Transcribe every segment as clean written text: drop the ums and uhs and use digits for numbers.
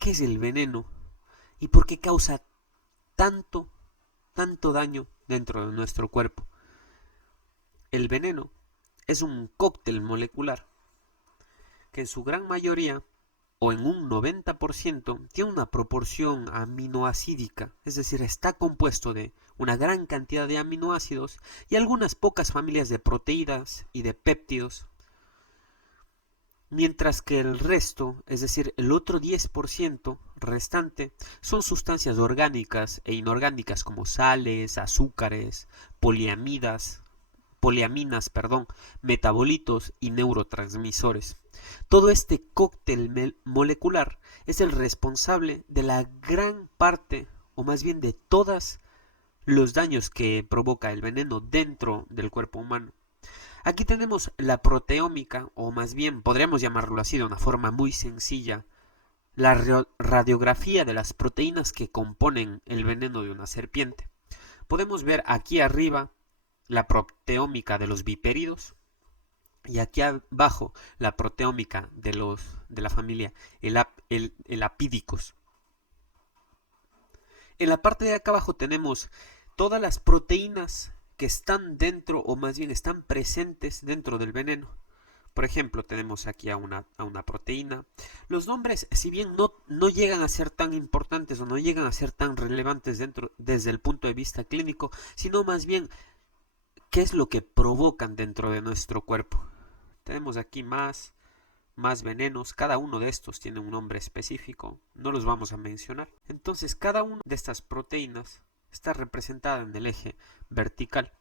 ¿Qué es el veneno? ¿Y por qué causa tanto daño dentro de nuestro cuerpo? El veneno es un cóctel molecular que en su gran mayoría o en un 90% tiene una proporción aminoacídica, es decir, está compuesto de una gran cantidad de aminoácidos y algunas pocas familias de proteínas y de péptidos, mientras que el resto, es decir, el otro 10% restante, son sustancias orgánicas e inorgánicas como sales, azúcares, poliaminas, metabolitos y neurotransmisores. Todo este cóctel molecular es el responsable de la gran parte, o más bien de todos los daños que provoca el veneno dentro del cuerpo humano. Aquí tenemos la proteómica, o más bien podríamos llamarlo así de una forma muy sencilla, la radiografía de las proteínas que componen el veneno de una serpiente. Podemos ver aquí arriba la proteómica de los vipéridos y aquí abajo la proteómica de la familia elapídicos. En la parte de acá abajo tenemos todas las proteínas que están dentro, o más bien están presentes dentro del veneno. Por ejemplo, tenemos aquí a una proteína. Los nombres, si bien no llegan a ser tan importantes o no llegan a ser tan relevantes desde el punto de vista clínico, sino más bien qué es lo que provocan dentro de nuestro cuerpo. Tenemos aquí más venenos, cada uno de estos tiene un nombre específico, no los vamos a mencionar. Entonces cada una de estas proteínas está representada en el eje vertical.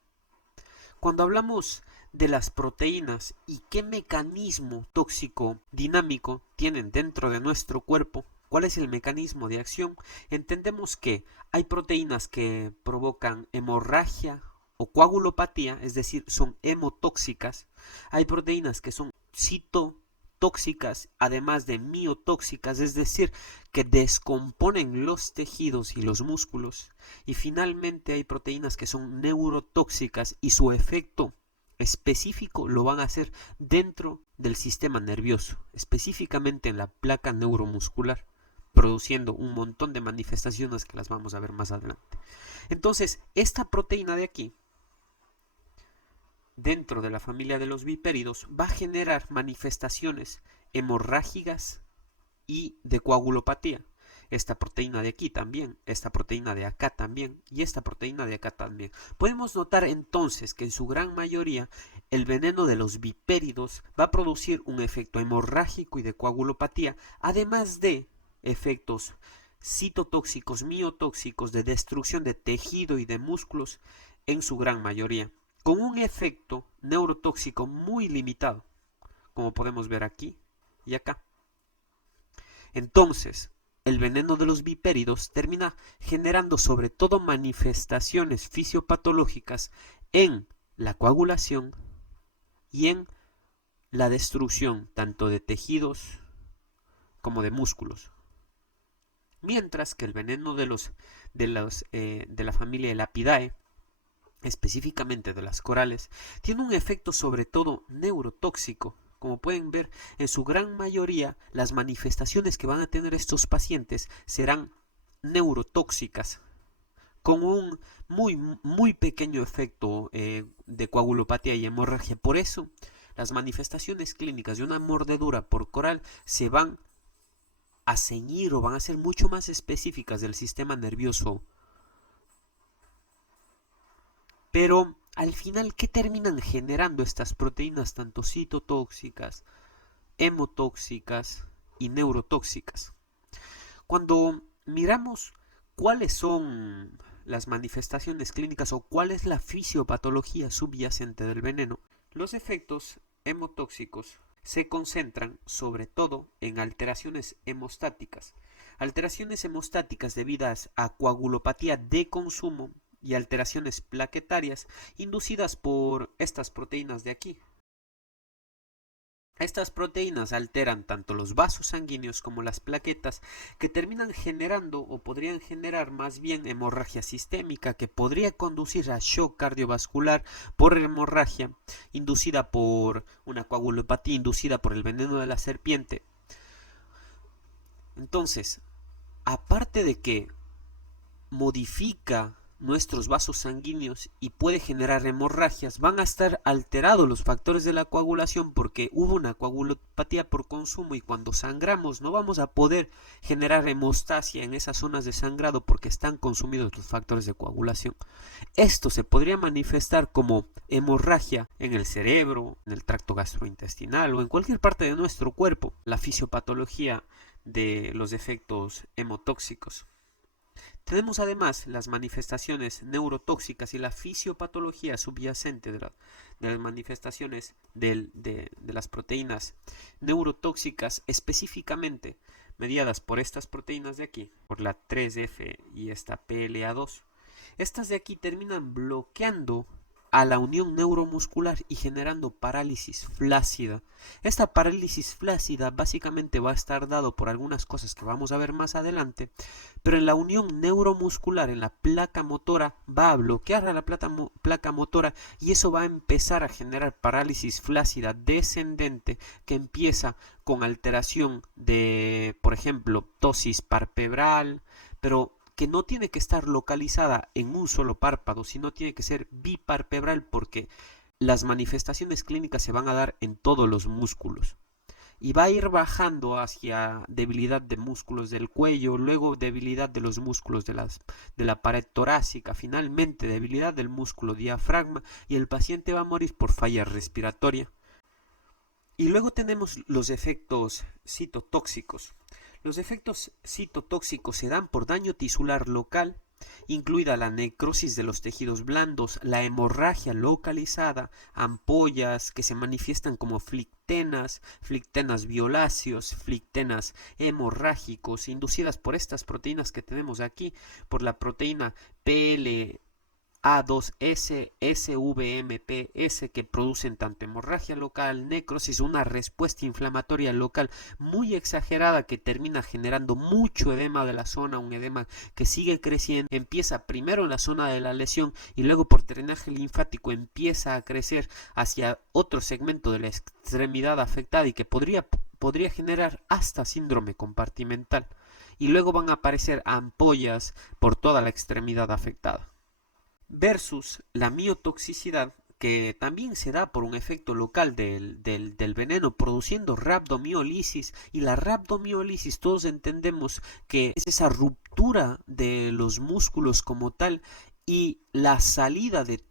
Cuando hablamos de las proteínas y qué mecanismo tóxico dinámico tienen dentro de nuestro cuerpo, cuál es el mecanismo de acción, entendemos que hay proteínas que provocan hemorragia o coagulopatía, es decir, son hemotóxicas. Hay proteínas que son citotóxicas, además de miotóxicas, es decir, que descomponen los tejidos y los músculos. Y finalmente hay proteínas que son neurotóxicas y su efecto específico lo van a hacer dentro del sistema nervioso, específicamente en la placa neuromuscular, produciendo un montón de manifestaciones que las vamos a ver más adelante. Entonces, esta proteína de aquí, dentro de la familia de los vipéridos, va a generar manifestaciones hemorrágicas y de coagulopatía. Esta proteína de aquí también, esta proteína de acá también y esta proteína de acá también. Podemos notar entonces que en su gran mayoría el veneno de los vipéridos va a producir un efecto hemorrágico y de coagulopatía, además de efectos citotóxicos, miotóxicos, de destrucción de tejido y de músculos en su gran mayoría, con un efecto neurotóxico muy limitado, como podemos ver aquí y acá. Entonces, el veneno de los vipéridos termina generando sobre todo manifestaciones fisiopatológicas en la coagulación y en la destrucción tanto de tejidos como de músculos. Mientras que el veneno de la familia Elapidae, específicamente de las corales, tiene un efecto sobre todo neurotóxico. Como pueden ver, en su gran mayoría las manifestaciones que van a tener estos pacientes serán neurotóxicas, con un muy pequeño efecto de coagulopatía y hemorragia. Por eso, las manifestaciones clínicas de una mordedura por coral se van a ceñir o van a ser mucho más específicas del sistema nervioso. Pero al final, ¿qué terminan generando estas proteínas tanto citotóxicas, hemotóxicas y neurotóxicas? Cuando miramos cuáles son las manifestaciones clínicas o cuál es la fisiopatología subyacente del veneno, los efectos hemotóxicos se concentran sobre todo en alteraciones hemostáticas debidas a coagulopatía de consumo y alteraciones plaquetarias inducidas por estas proteínas de aquí. Estas proteínas alteran tanto los vasos sanguíneos como las plaquetas, que terminan generando o podrían generar más bien hemorragia sistémica, que podría conducir a shock cardiovascular por hemorragia inducida por una coagulopatía inducida por el veneno de la serpiente. Entonces, aparte de que modifica nuestros vasos sanguíneos y puede generar hemorragias, van a estar alterados los factores de la coagulación porque hubo una coagulopatía por consumo, y cuando sangramos no vamos a poder generar hemostasia en esas zonas de sangrado porque están consumidos los factores de coagulación. Esto se podría manifestar como hemorragia en el cerebro, en el tracto gastrointestinal o en cualquier parte de nuestro cuerpo. La fisiopatología de los efectos hemotóxicos. Tenemos además las manifestaciones neurotóxicas y la fisiopatología subyacente de las manifestaciones de las proteínas neurotóxicas, específicamente mediadas por estas proteínas de aquí, por la 3F y esta PLA2. Estas de aquí terminan bloqueando a la unión neuromuscular y generando parálisis flácida. Esta parálisis flácida básicamente va a estar dado por algunas cosas que vamos a ver más adelante, pero en la unión neuromuscular, en la placa motora, va a bloquear a la placa motora, y eso va a empezar a generar parálisis flácida descendente que empieza con alteración de, por ejemplo, ptosis palpebral, pero que no tiene que estar localizada en un solo párpado, sino tiene que ser bipalpebral, porque las manifestaciones clínicas se van a dar en todos los músculos. Y va a ir bajando hacia debilidad de músculos del cuello, luego debilidad de los músculos de la pared torácica, finalmente debilidad del músculo diafragma, y el paciente va a morir por falla respiratoria. Y luego tenemos los efectos citotóxicos. Los efectos citotóxicos se dan por daño tisular local, incluida la necrosis de los tejidos blandos, la hemorragia localizada, ampollas que se manifiestan como flictenas violáceos, flictenas hemorrágicos, inducidas por estas proteínas que tenemos aquí, por la proteína PLA2S, SVMPS, que producen tanto hemorragia local, necrosis, una respuesta inflamatoria local muy exagerada que termina generando mucho edema de la zona, un edema que sigue creciendo, empieza primero en la zona de la lesión y luego por drenaje linfático empieza a crecer hacia otro segmento de la extremidad afectada y que podría generar hasta síndrome compartimental, y luego van a aparecer ampollas por toda la extremidad afectada. Versus la miotoxicidad, que también se da por un efecto local del veneno produciendo rhabdomiólisis, y la rhabdomiólisis todos entendemos que es esa ruptura de los músculos como tal y la salida de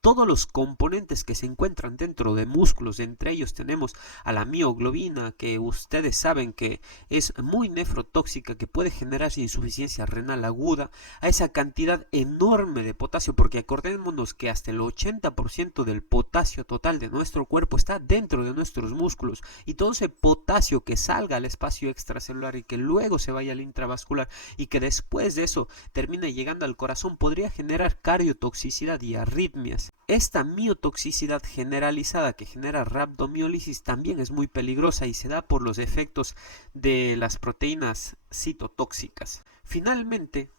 todos los componentes que se encuentran dentro de músculos. Entre ellos tenemos a la mioglobina, que ustedes saben que es muy nefrotóxica, que puede generar insuficiencia renal aguda, a esa cantidad enorme de potasio, porque acordémonos que hasta el 80% del potasio total de nuestro cuerpo está dentro de nuestros músculos, y todo ese potasio que salga al espacio extracelular y que luego se vaya al intravascular y que después de eso termine llegando al corazón podría generar cardiotoxicidad y arritmias. Esta miotoxicidad generalizada que genera rhabdomiólisis también es muy peligrosa y se da por los efectos de las proteínas citotóxicas. Finalmente,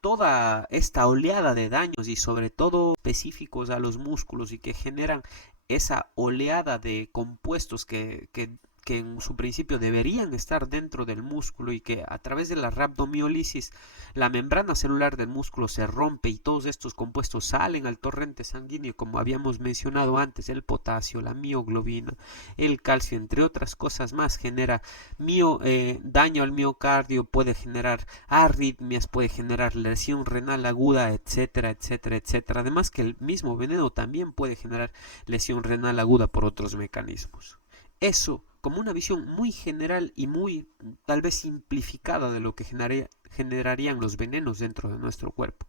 toda esta oleada de daños, y sobre todo específicos a los músculos y que generan esa oleada de compuestos que en su principio deberían estar dentro del músculo, y que a través de la rhabdomiólisis la membrana celular del músculo se rompe y todos estos compuestos salen al torrente sanguíneo, como habíamos mencionado antes, el potasio, la mioglobina, el calcio, entre otras cosas más, genera daño al miocardio, puede generar arritmias, puede generar lesión renal aguda, etcétera, etcétera, etcétera. Además que el mismo veneno también puede generar lesión renal aguda por otros mecanismos. Eso como una visión muy general y muy tal vez simplificada de lo que generarían los venenos dentro de nuestro cuerpo.